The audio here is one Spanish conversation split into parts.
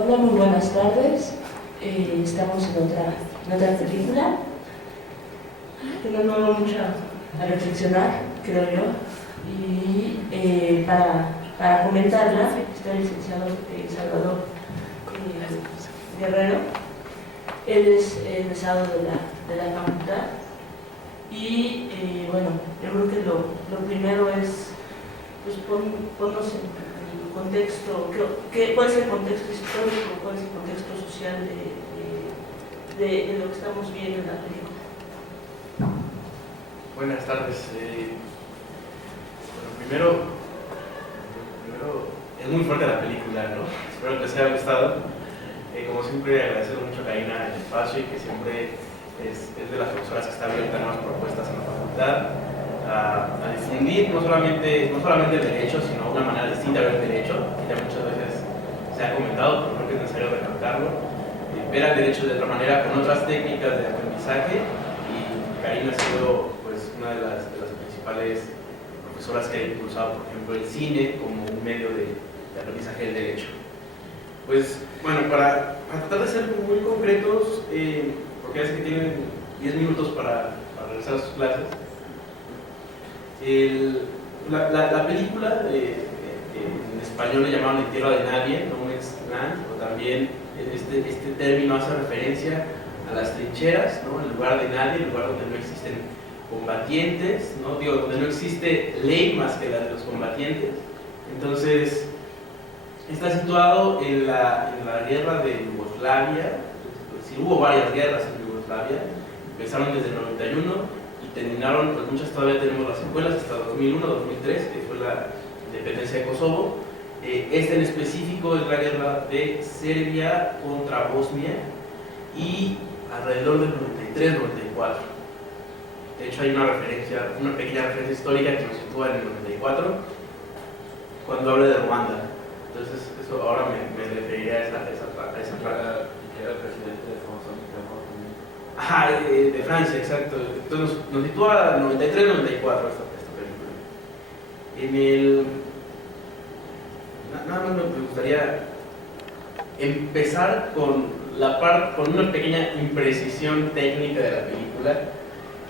Hola, muy buenas tardes. Estamos en otra película. Tengo mucho a reflexionar, creo yo. Y para comentarla está el licenciado Salvador Guerrero. Él es egresado de la facultad. Y bueno, yo creo que lo primero es pues, ponernos en contexto, cuál es el contexto histórico, cuál es el contexto social de lo que estamos viendo en la película. Buenas tardes. Bueno, primero es muy fuerte la película, ¿no? Espero que les haya gustado. Como siempre, agradecer mucho a Karina el espacio y que siempre es de las profesoras que está abierta a nuevas propuestas en la facultad, a difundir no solamente el derecho, sino una manera distinta de ver el derecho, que ya muchas veces se ha comentado, pero creo que es necesario recalcarlo. Ver al derecho de otra manera, con otras técnicas de aprendizaje, y Karina ha sido pues, una de las principales profesoras que ha impulsado, por ejemplo, el cine como un medio de aprendizaje del derecho. Pues bueno, para tratar de ser muy concretos, porque es que tienen 10 minutos para realizar sus clases, la película, en español le llamaban En tierra de nadie, No Man's Land, o también este término hace referencia a las trincheras, ¿no? El lugar de nadie, el lugar donde no existen combatientes, ¿no? Donde no existe ley más que la de los combatientes. Entonces, está situado en la guerra de Yugoslavia. Sí, hubo varias guerras en Yugoslavia, empezaron desde el 91 y terminaron, pues muchas todavía tenemos las secuelas, hasta 2001, 2003, que fue la independencia de Kosovo. Esta en específico es la guerra de Serbia contra Bosnia y alrededor del 93-94. De hecho hay una pequeña referencia histórica que nos sitúa en el 94, cuando habla de Ruanda. Entonces eso ahora me referiré a esa parte. Era el presidente de Francia. Ajá, de Francia, exacto. Entonces nos sitúa 93-94 esta película. Nada más me gustaría empezar con una pequeña imprecisión técnica de la película,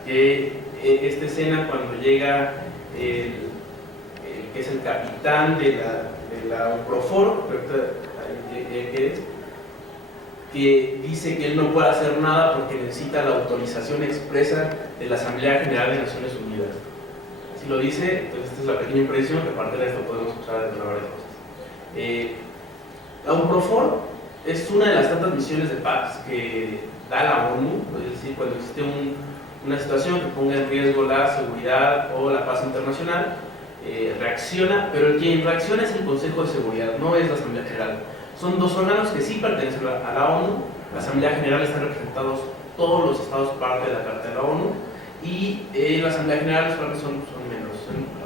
que esta escena cuando llega que es el capitán de la UNPROFOR, que dice que él no puede hacer nada porque necesita la autorización expresa de la Asamblea General de Naciones Unidas. Si lo dice, entonces esta es la pequeña impresión que aparte de esto podemos usar dentro de varias cosas. La UNPROFOR es una de las tantas misiones de paz que da la ONU, es decir, cuando existe una situación que ponga en riesgo la seguridad o la paz internacional, reacciona, pero quien reacciona es el Consejo de Seguridad, no es la Asamblea General. Son dos órganos que sí pertenecen a la ONU. La Asamblea General están representados todos los estados parte de la Carta de la ONU, y la Asamblea General son menos,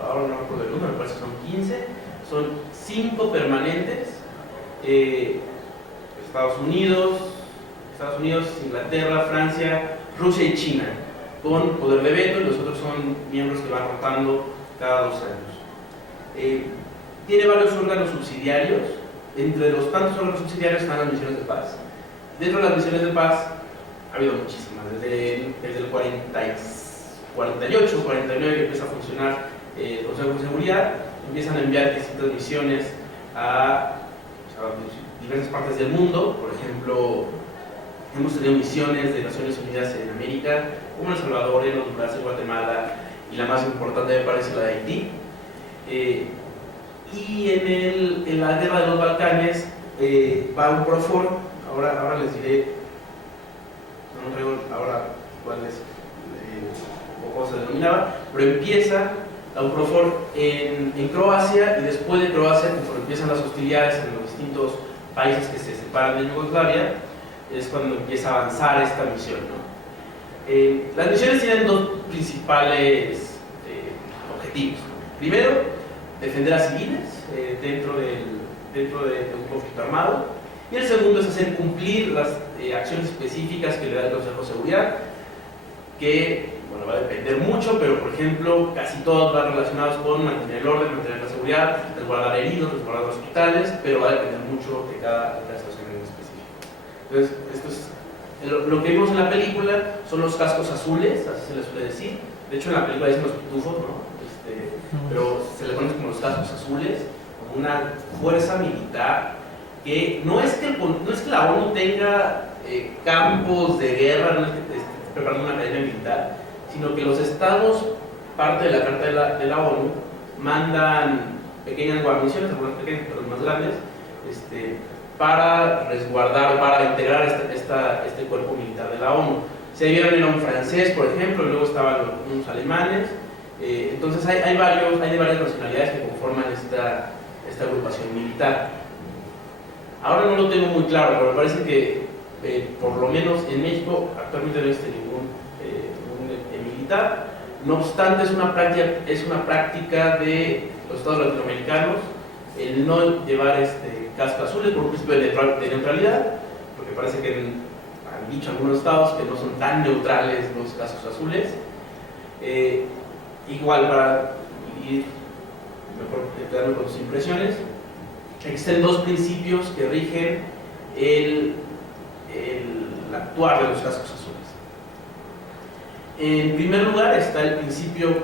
ahora no recuerdo el número, me parece que son 15, son 5 permanentes, Estados Unidos, Inglaterra, Francia, Rusia y China, con poder de veto, y los otros son miembros que van rotando cada 2 años. Tiene varios órganos subsidiarios. Entre los tantos órganos subsidiarios están las misiones de paz. Dentro de las misiones de paz ha habido muchísimas, desde el 48, 49 que empieza a funcionar el Consejo de Seguridad, empiezan a enviar distintas misiones a diversas partes del mundo. Por ejemplo, hemos tenido misiones de Naciones Unidas en América, como en El Salvador, en Honduras, en Guatemala, y la más importante me parece la de Haití. Y en la guerra de los Balcanes va UNPROFOR, ahora les diré, no traigo ahora cuál es o cómo se denominaba, pero empieza la UNPROFOR en Croacia, y después de Croacia, cuando empiezan las hostilidades en los distintos países que se separan de Yugoslavia, es cuando empieza a avanzar esta misión, ¿no? Las misiones tienen 2 principales objetivos. Primero, defender a civiles dentro de un conflicto armado, y el segundo es hacer cumplir las acciones específicas que le da el Consejo de Seguridad, que va a depender mucho, pero por ejemplo casi todas van relacionadas con mantener el orden, mantener la seguridad, resguardar heridos, resguardar hospitales, pero va a depender mucho de cada situación en específico. Entonces, esto es lo que vimos en la película, son los cascos azules, así se les suele decir. De hecho, en la película dicen los pitufos, ¿no? Pero se le conoce como los cascos azules, como una fuerza militar que no es que la ONU tenga campos de guerra, no es que esté preparando una academia militar, sino que los estados, parte de la carta de la ONU, mandan pequeñas guarniciones, algunas pequeñas, pero más grandes, para resguardar, para integrar este cuerpo militar de la ONU. Se vieron en un francés, por ejemplo, y luego estaban unos alemanes. Entonces hay de varias nacionalidades que conforman esta agrupación militar. Ahora no lo tengo muy claro, pero me parece que por lo menos en México actualmente no existe ningún militar. No obstante, es una práctica de los estados latinoamericanos el no llevar cascos azules por un principio de neutralidad, porque parece que han dicho algunos estados que no son tan neutrales los cascos azules. Igual, para ir mejor quedarme con sus impresiones, existen dos principios que rigen el actuar de los cascos azules. En primer lugar está el principio,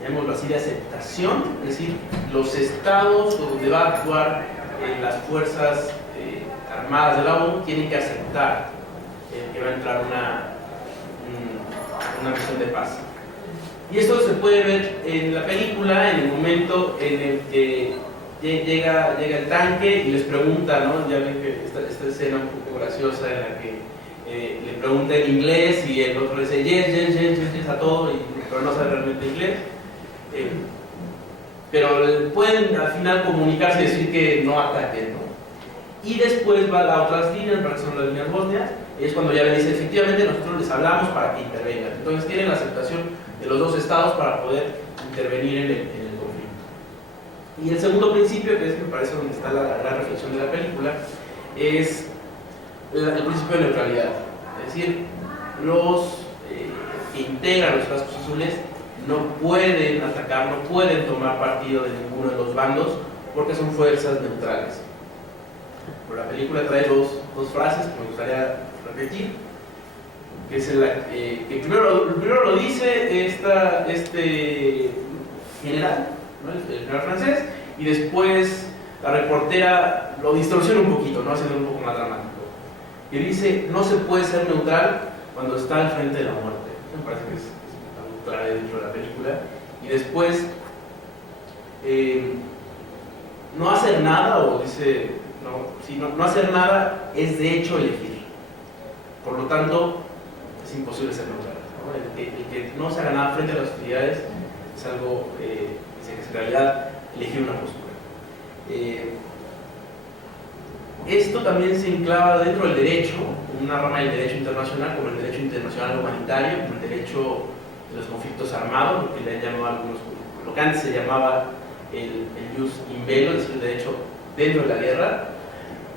llamémoslo así, de aceptación, es decir, los estados donde va a actuar las fuerzas armadas de la ONU tienen que aceptar que va a entrar una misión de paz. Y esto se puede ver en la película, en el momento en el que llega el tanque y les pregunta, ¿no? Ya ven que esta escena un poco graciosa en la que le pregunta en inglés y el otro le dice yes a todo, pero no sabe realmente inglés. Pero pueden al final comunicarse y decir que no ataquen, ¿no? Y después va a otras líneas, para que son las líneas bosnias, es cuando ya le dice efectivamente nosotros les hablamos para que intervengan. Entonces tienen la aceptación de los dos estados para poder intervenir en el conflicto. Y el segundo principio, que me parece donde está la gran reflexión de la película, es el principio de neutralidad. Es decir, los que integran los cascos azules no pueden atacar, no pueden tomar partido de ninguno de los bandos porque son fuerzas neutrales. Pero la película trae dos frases que me gustaría repetir, que es que primero lo dice este general, ¿no? El general francés, y después la reportera lo distorsiona un poquito, ¿no? Haciendo un poco más dramático, que dice: no se puede ser neutral cuando está al frente de la muerte. Me parece que es algo clave dentro de la película. Y después no hacer nada, o dice no hacer nada es de hecho elegir, por lo tanto es imposible ser neutral, ¿no? El que no se haga nada frente a las hostilidades es algo que es en realidad elegir una postura. Esto también se enclava dentro del derecho, una rama del derecho internacional, como el derecho internacional humanitario, como el derecho de los conflictos armados, lo que le han llamado algunos, lo que antes se llamaba el jus in bello, es decir, el derecho dentro de la guerra.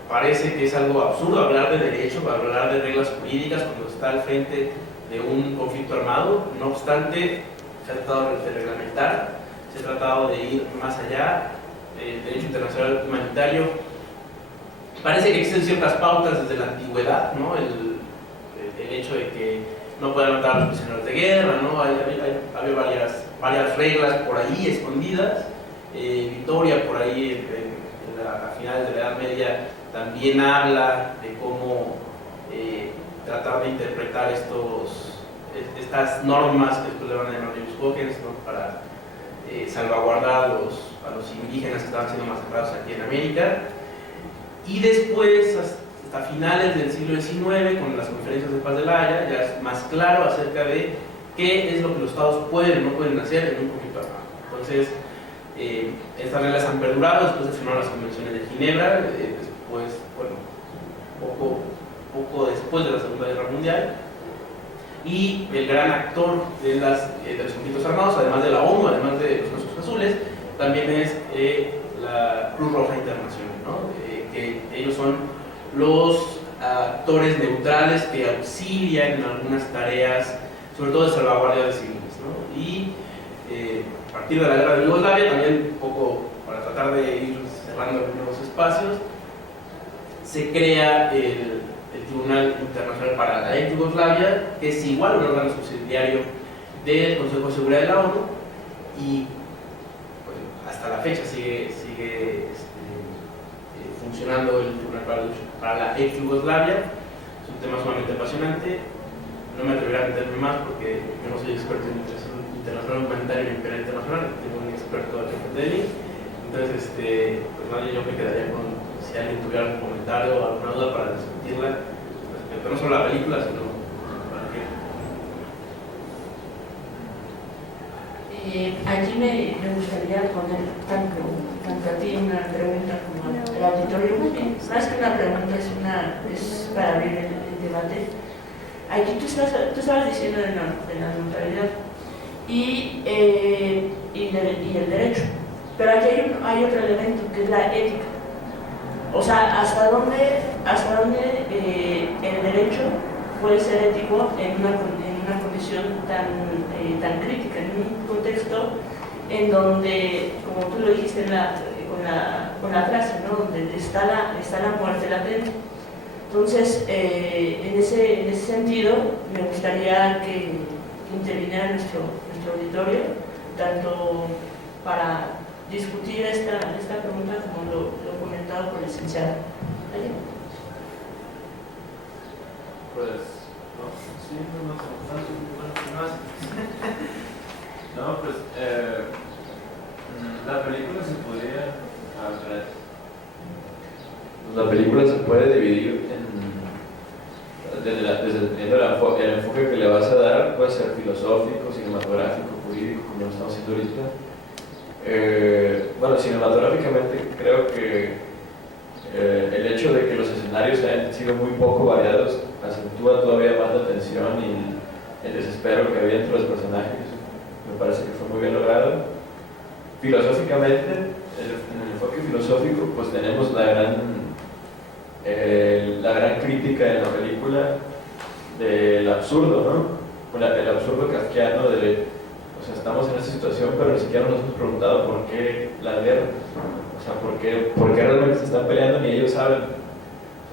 Parece que es algo absurdo hablar de derecho, hablar de reglas jurídicas cuando está al frente de un conflicto armado. No obstante, se ha tratado de reglamentar, se ha tratado de ir más allá. El derecho internacional humanitario, parece que existen ciertas pautas desde la antigüedad, ¿no? El hecho de que no puedan matar a los prisioneros de guerra, ¿no? Hay varias reglas por ahí escondidas. Vitoria, por ahí a finales de la Edad Media, también habla de cómo tratar de interpretar estas normas que después le van a llamar Hogens, ¿no? Para salvaguardar a los indígenas que estaban siendo masacrados aquí en América. Y después, hasta finales del siglo XIX, con las conferencias de paz de La Haya, ya es más claro acerca de qué es lo que los estados pueden o no pueden hacer en un conflicto armado. Entonces, estas reglas han perdurado después de firmar las convenciones de Ginebra, después, poco después de la Segunda Guerra Mundial. Y el gran actor de los conflictos armados, además de la ONU, además de los cascos azules, también es la Cruz Roja Internacional, ¿no? Que ellos son los actores neutrales que auxilian en algunas tareas, sobre todo de salvaguardia de civiles, ¿no? Y a partir de la guerra de Yugoslavia, también un poco para tratar de ir cerrando nuevos espacios, se crea el Tribunal Internacional para la Ex Yugoslavia, que es igual un órgano subsidiario del Consejo de Seguridad de la ONU, y pues, hasta la fecha sigue funcionando el Tribunal para la Ex Yugoslavia. Es un tema sumamente apasionante. No me atreveré a meterme más porque yo no soy experto en internacional humanitario ni penal internacional, tengo un experto de FDL. Entonces, pues nadie, yo me quedaría con si alguien tuviera algún comentario o alguna duda para discutirla respecto no solo a la película, sino para qué. Aquí me gustaría poner tanto a ti una pregunta como al auditorio. Más que una pregunta, es para abrir el debate. Aquí tú estabas diciendo de la neutralidad y el derecho, pero aquí hay otro elemento que es la ética. O sea, ¿hasta dónde el derecho puede ser ético en una condición tan crítica, en un contexto en donde, como tú lo dijiste con la frase, ¿no? Donde está la muerte latente? Entonces, en ese sentido, me gustaría que interviniera nuestro auditorio, tanto para discutir esta pregunta como lo comentado por el licenciado. ¿Vale? Pues, no, sí, no, pues, la película se podría... La película se puede dividir dependiendo el enfoque que le vas a dar, puede ser filosófico, cinematográfico, jurídico, como lo estamos haciendo ahorita. Bueno, cinematográficamente creo que el hecho de que los escenarios hayan sido muy poco variados acentúa todavía más la tensión y el desespero que había entre los personajes. Me parece que fue muy bien logrado. Filosóficamente, en el enfoque filosófico, pues tenemos la gran crítica en la película del absurdo, ¿no? El absurdo kafkiano o sea, estamos en esta situación, pero ni siquiera nos hemos preguntado por qué la guerra. O sea, por qué realmente se están peleando, ni ellos saben.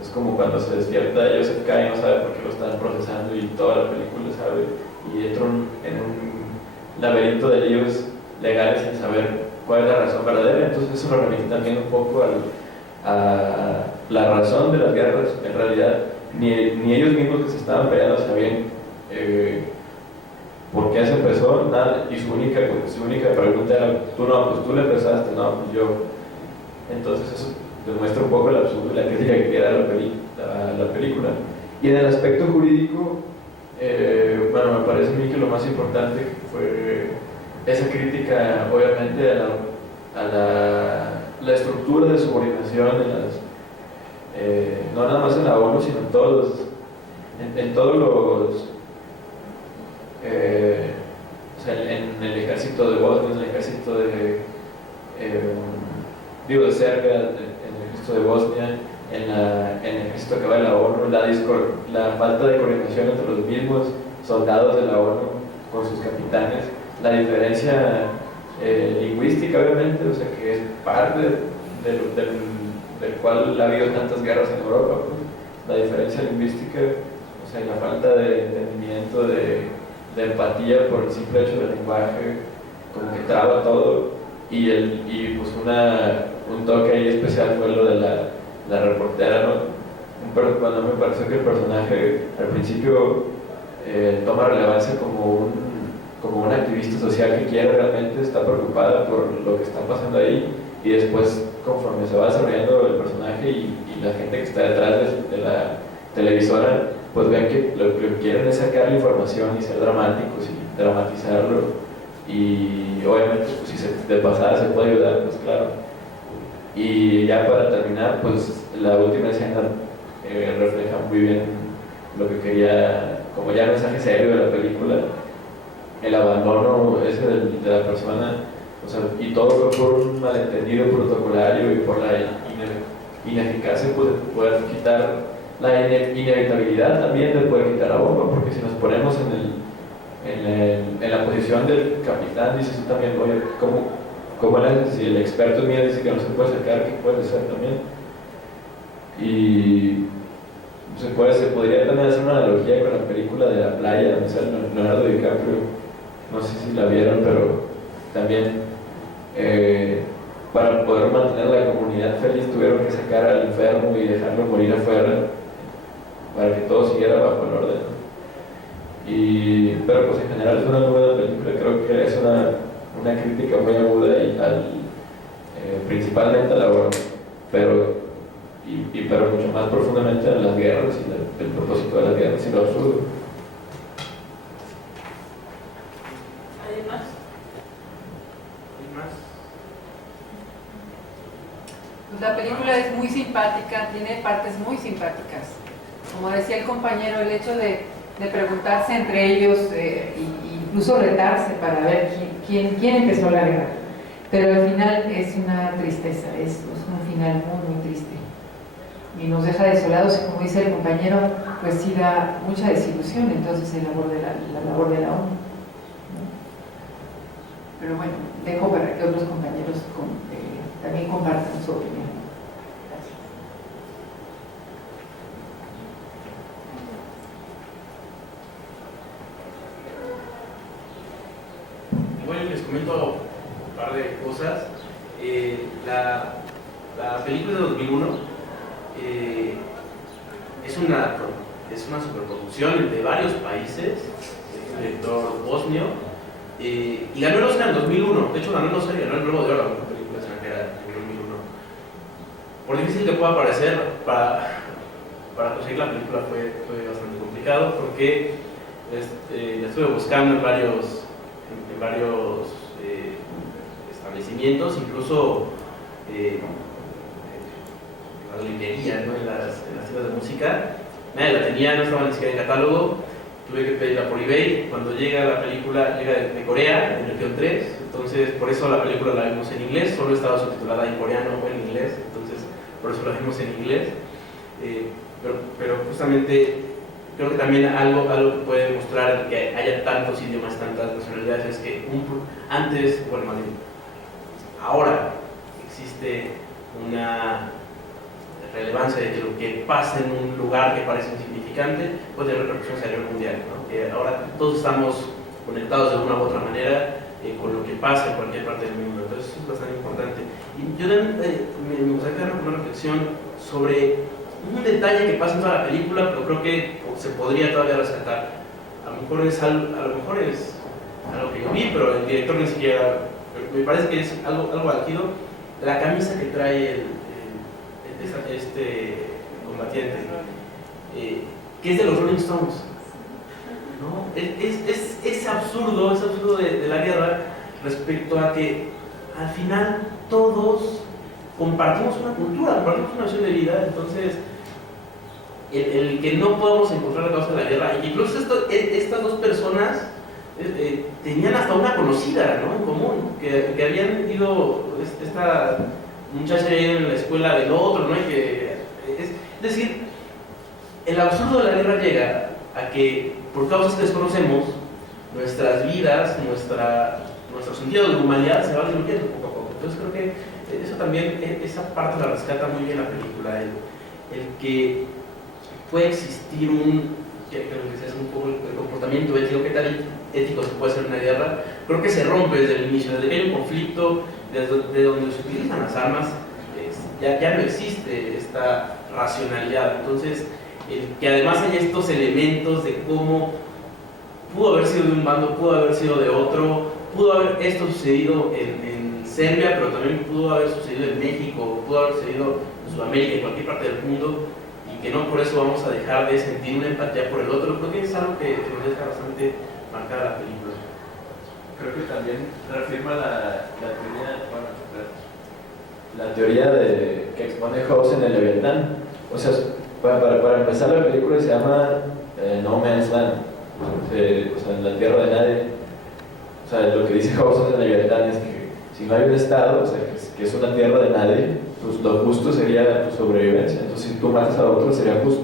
Es como cuando se despierta Joseph K. y no sabe por qué lo están procesando, y toda la película sabe, y entra en un laberinto de líos legales sin saber cuál es la razón verdadera. Entonces eso lo remite también un poco a la razón de las guerras. En realidad, ni ellos mismos que se estaban peleando sabían por qué se empezó, nada, y su única pregunta era: tú le empezaste, no, pues yo. Entonces eso demuestra un poco el absurdo y la crítica que queda la película. Y en el aspecto jurídico, bueno, me parece a mí que lo más importante fue esa crítica, obviamente, a la estructura de subordinación no nada más en la ONU, sino en todos los o sea, en el ejército de Bosnia, en el ejército de Serbia, en el ejército de Bosnia, en el ejército que va de la ONU, la falta de coordinación entre los mismos soldados de la ONU con sus capitanes, la diferencia lingüística, obviamente, o sea, que es parte del cual ha habido tantas guerras en Europa, pues, la diferencia lingüística, o sea, la falta de entendimiento, de empatía por el simple hecho del lenguaje, como que traba todo, y pues un toque ahí especial fue lo de la reportera, ¿no? Cuando me pareció que el personaje al principio toma relevancia como un activista social que quiere realmente, está preocupada por lo que está pasando ahí, y después, conforme se va desarrollando el personaje y la gente que está detrás de la televisora, pues ven que lo que quieren es sacar la información y ser dramáticos y dramatizarlo, y obviamente pues, si de pasada se puede ayudar, pues claro. Y ya para terminar, pues la última escena refleja muy bien lo que quería, como ya el mensaje serio de la película, el abandono ese de la persona, o sea, y todo fue por un malentendido protocolario y por la ineficacia pues, de poder quitar la inevitabilidad también de poder quitar la bomba, porque si nos ponemos en la posición del capitán, dices tú también: oye, ¿cómo le haces? Si el experto en miedo dice que no se puede sacar, ¿qué puedes hacer también? Y se podría también hacer una analogía con la película de La Playa, donde sale Leonardo DiCaprio, no sé si la vieron, pero también para poder mantener la comunidad feliz tuvieron que sacar al enfermo y dejarlo morir afuera para que todo siguiera bajo el orden, ¿no? Pero pues en general es una muy buena película, creo que es una crítica muy aguda principalmente a la ONU, pero mucho más profundamente en las guerras y el propósito de las guerras y lo absurdo. Además, Pues la película es muy simpática, tiene partes muy simpáticas. Como decía el compañero, el hecho de preguntarse entre ellos e incluso retarse para ver quién empezó la guerra. Pero al final es una tristeza, es un final muy, muy triste. Y nos deja desolados, y como dice el compañero, pues sí da mucha desilusión entonces la labor de la ONU, ¿no? Pero bueno, dejo para que otros compañeros también compartan su opinión. Gracias. Igual les comento un par de cosas. La película de 2001 es una superproducción de varios países, un director bosnio, y ganó el Oscar en 2001. De hecho, ganó el Oscar y ganó el Globo de Oro a la mejor película extranjera en 2001. Por difícil que pueda parecer, para conseguir la película fue bastante complicado, porque la estuve buscando en varios establecimientos, incluso las librerías, ¿no? en las tiendas de música. Nadie la tenía, no estaba ni siquiera en catálogo. Tuve que pedirla por eBay. Cuando llega la película, llega de Corea, en región 3. Entonces, por eso la película la vimos en inglés. Solo estaba subtitulada en coreano o en inglés. Entonces, por eso la vimos en inglés. Pero justamente creo que también algo que puede mostrar que haya tantos idiomas, tantas nacionalidades, es que ahora existe una relevancia de que lo que pasa en un lugar que parece insignificante puede tener repercusiones a nivel mundial, ¿no? Que ahora todos estamos conectados de una u otra manera con lo que pasa en cualquier parte del mundo, entonces eso es bastante importante. Y yo me gustaría quedar con una reflexión sobre un detalle que pasa en toda la película, pero creo que se podría todavía rescatar. A lo mejor es algo que yo vi, pero el director ni siquiera, me parece que es algo álgido. La camisa que trae este combatiente, que es de los Rolling Stones, ¿no? Es absurdo de la guerra respecto a que al final todos compartimos una cultura, compartimos una visión de vida. Entonces el que no podamos encontrar la causa de la guerra, y incluso estas dos personas tenían hasta una conocida, ¿no? En común, que habían ido, esta muchacha había ido en la escuela del otro, ¿no? Es decir, el absurdo de la guerra llega a que por causas que desconocemos, nuestras vidas, nuestro sentido de humanidad se va diluyendo poco a poco. Entonces creo que eso también, esa parte la rescata muy bien la película, el que puede existir un poco el comportamiento ético, qué tan ético se puede hacer una guerra. Creo que se rompe desde el inicio, desde que hay un conflicto, desde donde se utilizan las armas, ya no existe esta racionalidad. Entonces, que además hay estos elementos de cómo pudo haber sido de un bando, pudo haber sido de otro, pudo haber esto sucedido en Serbia, pero también pudo haber sucedido en México, pudo haber sucedido en Sudamérica, en cualquier parte del mundo, y que no por eso vamos a dejar de sentir una empatía por el otro. Creo que es algo que nos deja bastante marcada la película. Creo que también reafirma la teoría que expone Hobbes en el Leviatán. O sea, para empezar, la película se llama No Man's Land, o sea, en la tierra de nadie. O sea, lo que dice Hobbes en el Leviatán es que si no hay un Estado, o sea, que es una tierra de nadie, pues lo justo sería tu sobrevivencia. Entonces, si tú matas a otro, sería justo.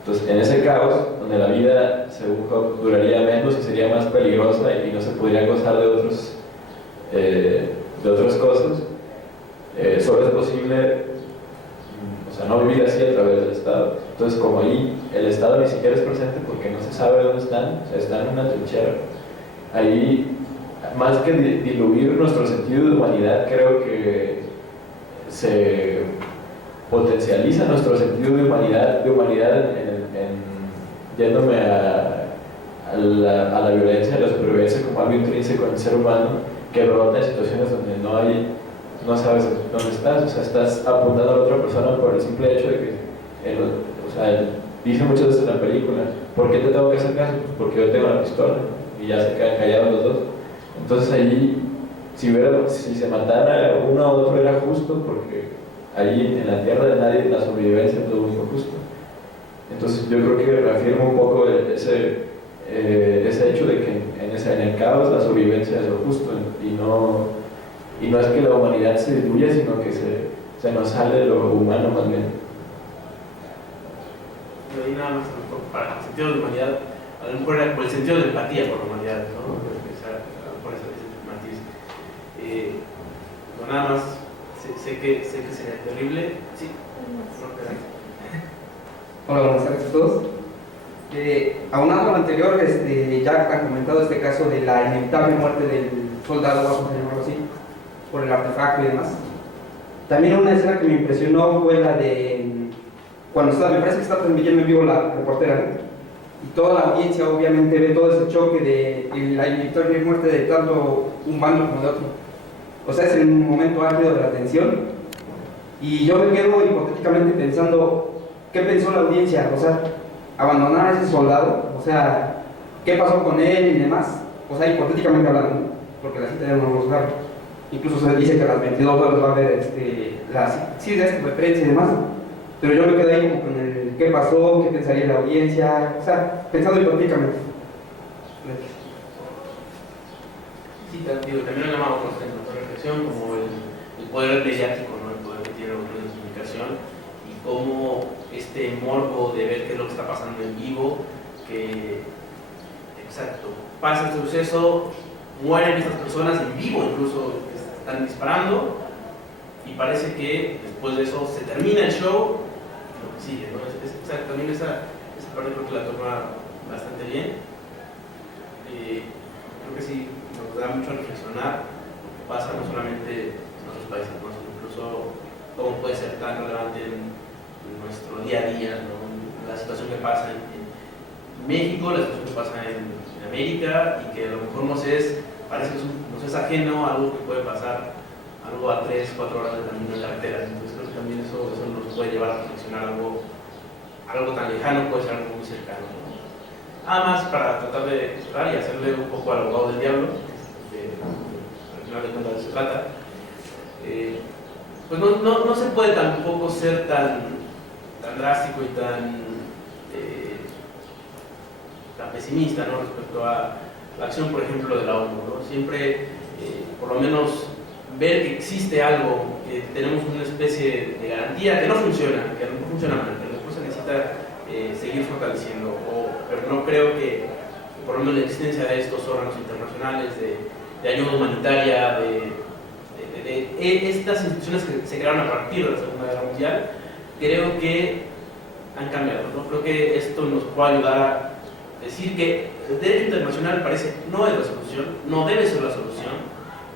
Entonces, en ese caos, donde la vida, según Hobbes, duraría menos y sería más peligrosa y no se podría gozar de de otras cosas, solo es posible, o sea, no vivir así a través del Estado. Entonces, como ahí el Estado ni siquiera es presente porque no se sabe dónde están, o sea, están en una trinchera, ahí, más que diluir nuestro sentido de humanidad, creo que se potencializa nuestro sentido de humanidad yéndome a la violencia, a la supervivencia como algo intrínseco en el ser humano que brota en situaciones donde no sabes dónde estás, o sea, estás apuntando a la otra persona por el simple hecho de que, o sea, dice muchas veces en la película, ¿por qué te tengo que hacer caso? Pues porque yo tengo la pistola, y ya se quedan callados los dos. Entonces ahí, si se matara uno u otro era justo, porque ahí en la tierra de nadie la sobrevivencia es lo único justo. Entonces yo creo que reafirma un poco ese hecho de que en el caos la sobrevivencia es lo justo, y no es que la humanidad se diluya, sino que se nos sale lo humano más bien. Pero ahí nada más, para el sentido de humanidad, a lo mejor era por el sentido de empatía por la humanidad, ¿no? Por ese matiz. No, nada más, sé que sería terrible. Sí, no, Hola, buenas tardes a todos. Aunado a lo anterior, ya han comentado este caso de la inevitable muerte del soldado, vamos a llamarlo así, por el artefacto y demás. También una escena que me impresionó fue la de cuando me parece que está transmitiendo en vivo la reportera, ¿no? Y toda la audiencia obviamente ve todo ese choque de la inevitable muerte de tanto un bando como de otro. O sea, es en un momento álgido de la tensión, y yo me quedo hipotéticamente pensando, ¿qué pensó la audiencia? O sea, abandonar a ese soldado, o sea, ¿qué pasó con él y demás? O sea, hipotéticamente hablando, ¿no? Porque la cita ya no nos sabe. Incluso se dice que a las 22 horas va a haber referencia y demás. Pero yo me quedé ahí como con el qué pasó, qué pensaría la audiencia, o sea, pensando hipotéticamente. Sí, también lo llamamos otra reflexión como el poder mediático, ¿no? El poder que tiene los medios de comunicación, y cómo este morbo de ver qué es lo que está pasando en vivo, que, exacto, pasa este suceso, mueren estas personas en vivo, incluso están disparando, y parece que después de eso se termina el show, lo que sigue, ¿no? Exacto, también esa parte creo que la toma bastante bien. Creo que sí nos da mucho a reflexionar lo que pasa no solamente en otros países, ¿no? Sino incluso cómo puede ser tan relevante en nuestro día a día, ¿no? La situación que pasa en México, la situación que pasa en América, y que a lo mejor parece que nos es ajeno a algo que puede pasar, algo a 3-4 horas de camino en carretera. Entonces creo que también eso nos puede llevar a reflexionar algo tan lejano, puede ser algo muy cercano, ¿no? Nada más para tratar de cerrar y hacerle un poco al abogado del diablo, que al final de cuentas de eso se trata. Pues no se puede tampoco ser tan drástico y tan pesimista, ¿no? Respecto a la acción, por ejemplo, de la ONU, ¿no? Siempre, por lo menos, ver que existe algo, que tenemos una especie de garantía que no funciona, que no funciona mal, que a lo mejor se necesita seguir fortaleciendo, pero no creo que por lo menos la existencia de estos órganos internacionales de ayuda humanitaria, de estas instituciones que se crearon a partir de la Segunda Guerra Mundial, creo que han cambiado, ¿no? Creo que esto nos puede ayudar a decir que el derecho internacional parece no es la solución, no debe ser la solución,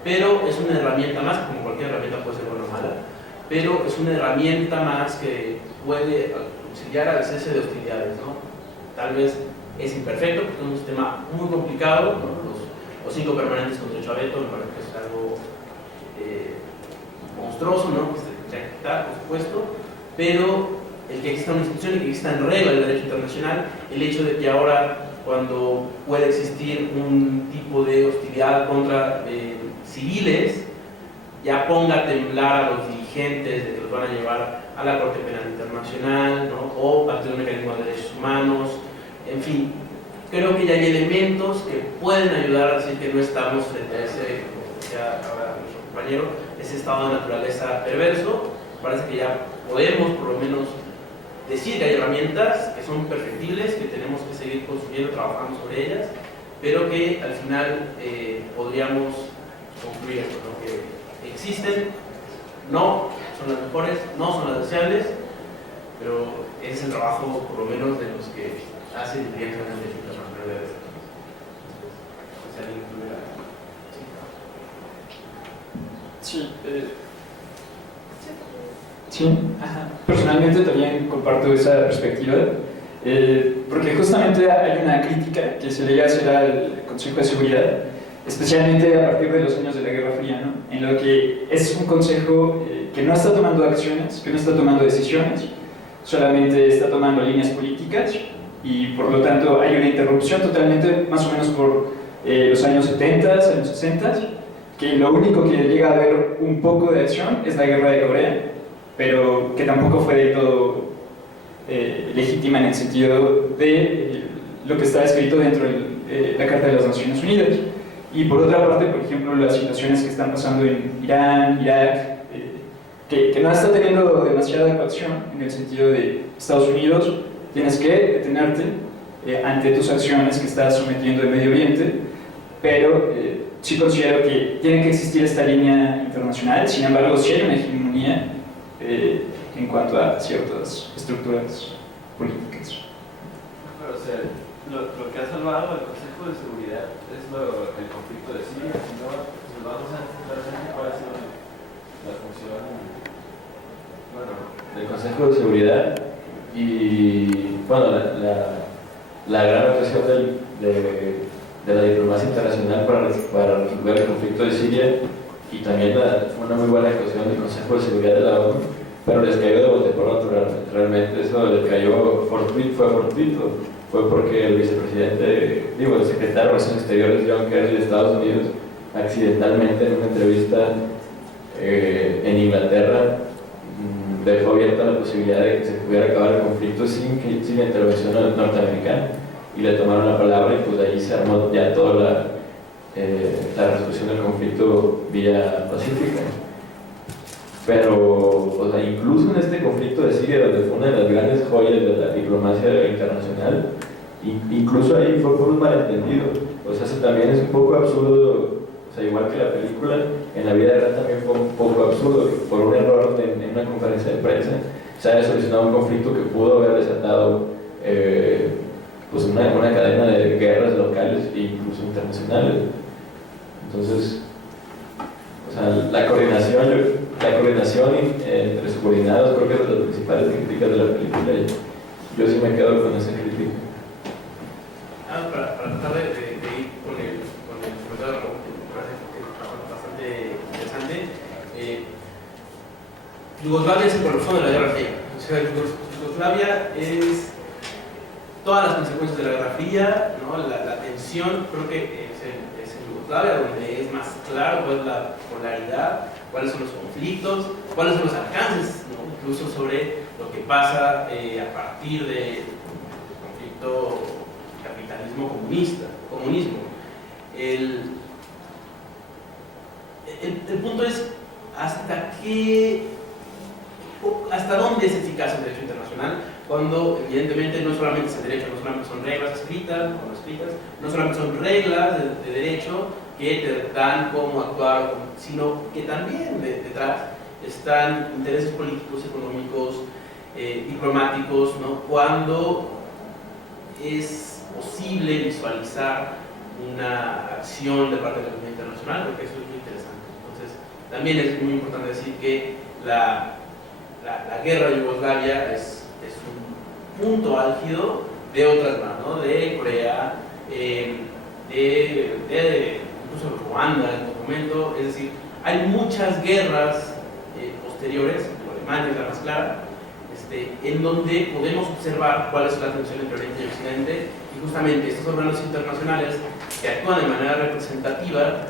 pero es una herramienta más, como cualquier herramienta puede ser buena o mala, pero es una herramienta más que puede auxiliar al cese de hostilidades, ¿no? Tal vez es imperfecto porque es un sistema muy complicado, ¿no? Los 5 permanentes con derecho a veto me parece que es algo monstruoso, ¿no? Que se tendría que quitar, por supuesto, pero el que exista una institución y que exista en regla el derecho internacional, el hecho de que ahora, cuando puede existir un tipo de hostilidad contra civiles, ya ponga a temblar a los dirigentes de que los van a llevar a la Corte Penal Internacional, ¿no? O ante un mecanismo de derechos humanos, en fin, creo que ya hay elementos que pueden ayudar a decir que no estamos frente a ese, como decía ahora nuestro compañero, ese estado de naturaleza perverso. Parece que ya podemos por lo menos decir que hay herramientas que son perfectibles, que tenemos que seguir construyendo, trabajando sobre ellas, pero que al final podríamos concluir esto, ¿no? Que existen, no son las mejores, no son las deseables, pero ese es el trabajo, por lo menos, de los que hacen directamente el internacional de derechos. Si alguien tuviera... Sí, sí, ajá. Personalmente también comparto esa perspectiva, porque justamente hay una crítica que se le hace al Consejo de Seguridad, especialmente a partir de los años de la Guerra Fría, ¿no? En lo que es un consejo que no está tomando acciones, que no está tomando decisiones, solamente está tomando líneas políticas, y por lo tanto hay una interrupción totalmente, más o menos por los años 70, años 60, que lo único que llega a haber un poco de acción es la Guerra de Corea, pero que tampoco fue del todo legítima en el sentido de lo que está escrito dentro de la Carta de las Naciones Unidas. Y por otra parte, por ejemplo, las situaciones que están pasando en Irán, Irak, que no está teniendo demasiada coacción en el sentido de Estados Unidos, tienes que detenerte ante tus acciones que estás sometiendo en Medio Oriente, pero sí considero que tiene que existir esta línea internacional. Sin embargo, sí hay una hegemonía en cuanto a ciertas estructuras políticas. Pero, o sea, lo que ha salvado el Consejo de Seguridad es el conflicto de Siria. Si no, pues vamos a claramente cuál ha sido la función, bueno, del Consejo de Seguridad y, bueno, la gran actuación de la diplomacia internacional para resolver el conflicto de Siria, y también una muy buena actuación del Consejo de Seguridad de la ONU, pero les cayó de bote pronto realmente. Eso les cayó fue fortuito, fue porque el vicepresidente, el secretario de Relaciones Exteriores, John Kerry, de Estados Unidos, accidentalmente en una entrevista en Inglaterra dejó abierta la posibilidad de que se pudiera acabar el conflicto sin la intervención norteamericana, y le tomaron la palabra, y pues de ahí se armó ya toda la resolución del conflicto vía pacífica. Pero, o sea, incluso en este conflicto de Siria, donde fue una de las grandes joyas de la diplomacia internacional, incluso ahí fue por un malentendido. O sea, eso también es un poco absurdo. O sea, igual que la película, en la vida real también fue un poco absurdo que por un error en una conferencia de prensa se haya solucionado un conflicto que pudo haber desatado pues una cadena de guerras locales e incluso internacionales. Entonces, o sea, la coordinación entre subordinados creo que es de las principales críticas de la película, y yo sí me quedo con esa crítica. Para tratar de ir con el comentario de Raúl, que me parece que es bastante interesante. Yugoslavia es el corazón de la Guerra Fría. O sea, Yugoslavia es todas las consecuencias de la Guerra Fría, ¿no? La tensión, creo que es en Yugoslavia donde es más claro cuál es la polaridad, cuáles son los conflictos, cuáles son los alcances, ¿no? Incluso sobre lo que pasa a partir del conflicto comunismo. El punto es hasta dónde es eficaz el derecho internacional, cuando evidentemente no solamente es el derecho, no solamente son reglas escritas o no escritas, no solamente son reglas de derecho que te dan cómo actuar, sino que también detrás están intereses políticos, económicos, diplomáticos, ¿no? Cuando es posible visualizar una acción de parte de la comunidad internacional, porque eso es muy interesante. Entonces, también es muy importante decir que la guerra de Yugoslavia es un punto álgido de otras más, ¿no? De Corea, incluso Ruanda en su momento. Es decir, hay muchas guerras posteriores, Alemania es la más clara, en donde podemos observar cuál es la tensión entre Oriente y Occidente, y justamente estos órganos internacionales que actúan de manera representativa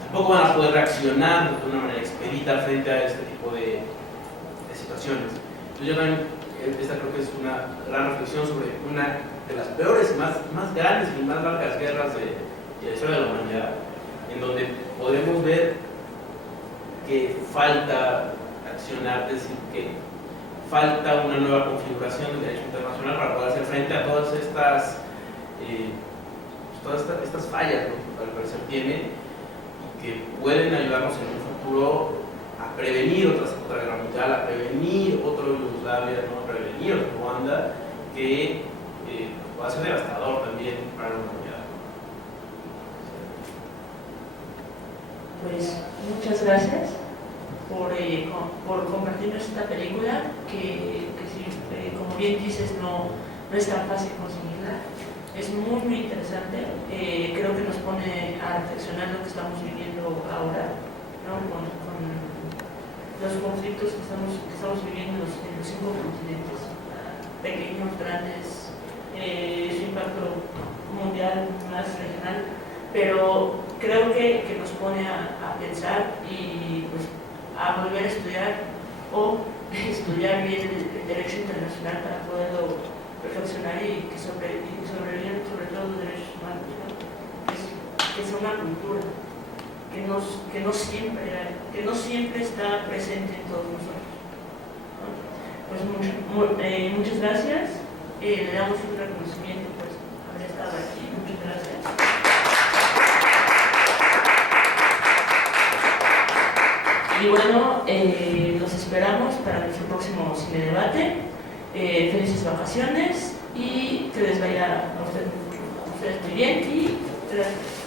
tampoco van a poder reaccionar de una manera expedita frente a este tipo de situaciones. Entonces, yo también, esta creo que es una gran reflexión sobre una de las peores, más grandes y más largas guerras de la historia de la humanidad, en donde podemos ver que falta accionar, es decir, que falta una nueva configuración del derecho internacional para poder hacer frente a todas estas fallas, ¿no? Que al parecer tiene, y que pueden ayudarnos en un futuro a prevenir otra guerra mundial, a prevenir otro Yugoslavia, ¿no? A prevenir otro Ruanda, que va a ser devastador también para la humanidad. Pues muchas gracias por compartirnos esta película que sí, como bien dices, no es tan fácil conseguirla. Es muy, muy interesante. Creo que nos pone a reflexionar lo que estamos viviendo ahora, ¿no? Con los conflictos que estamos viviendo en los 5 continentes, pequeños, grandes, su impacto mundial, más regional, pero creo que nos pone a pensar y pues, a volver a estudiar o estudiar bien el derecho internacional para poderlo perfeccionar y que sobrevivan sobre todo los derechos humanos, ¿no? Que sea una cultura que no siempre está presente en todos nosotros, ¿no? Pues muchas gracias, le damos un reconocimiento por haber estado aquí, muchas gracias. Y bueno, los esperamos para nuestro próximo cine debate. Felices vacaciones y que les vaya a ustedes muy bien y gracias.